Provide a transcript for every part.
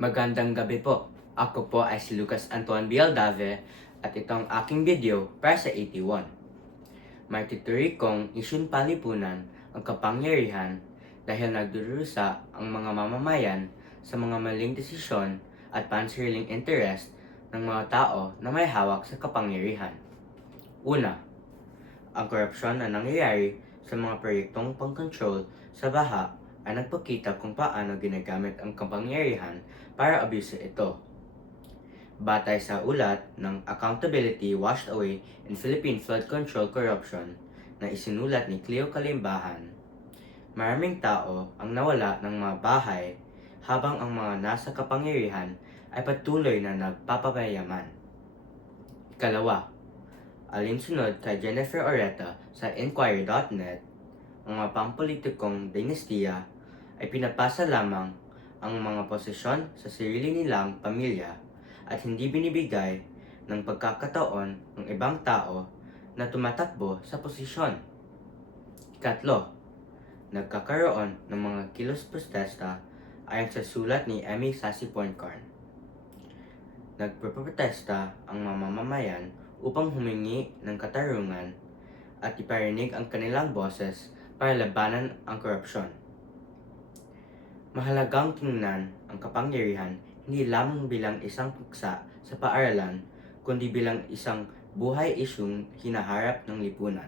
Magandang gabi po. Ako po ay si Lucas Antoine Bialdave at ito ang aking video para sa 81. May tituri kong isyun palipunan ang kapangyarihan dahil nagdurusa ang mga mamamayan sa mga maling desisyon at pansariling interest ng mga tao na may hawak sa kapangyarihan. Una, ang korupsyon na nangyayari sa mga proyektong pang-control sa baha ay nagpakita kung paano ginagamit ang kapangyarihan para abuso ito. Batay sa ulat ng Accountability Washed Away in Philippine Flood Control Corruption na isinulat ni Cleo Kalimbahan, maraming tao ang nawala ng mga bahay habang ang mga nasa kapangyarihan ay patuloy na nagpapayaman. Ikalawa, alinsunod kay Jennifer Oreta sa Inquirer.net, ang mga pampolitikong dinastiya ay pinapasa lamang ang mga posisyon sa sarili nilang pamilya at hindi binibigay ng pagkakataon ng ibang tao na tumatakbo sa posisyon. Ikatlo, nagkakaroon ng mga kilos protesta ayon sa sulat ni Emmy Sasi-Poincarn. Nagproprotesta ang mga mamamayan upang humingi ng katarungan at iparinig ang kanilang boses para labanan ang korupsyon. Mahalagang tingnan ang kapangyarihan hindi lamang bilang isang paksa sa paaralan, kundi bilang isang buhay isyung hinaharap ng lipunan.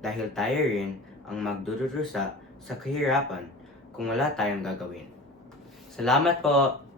Dahil tayo rin ang magdudurusa sa kahirapan kung wala tayong gagawin. Salamat po!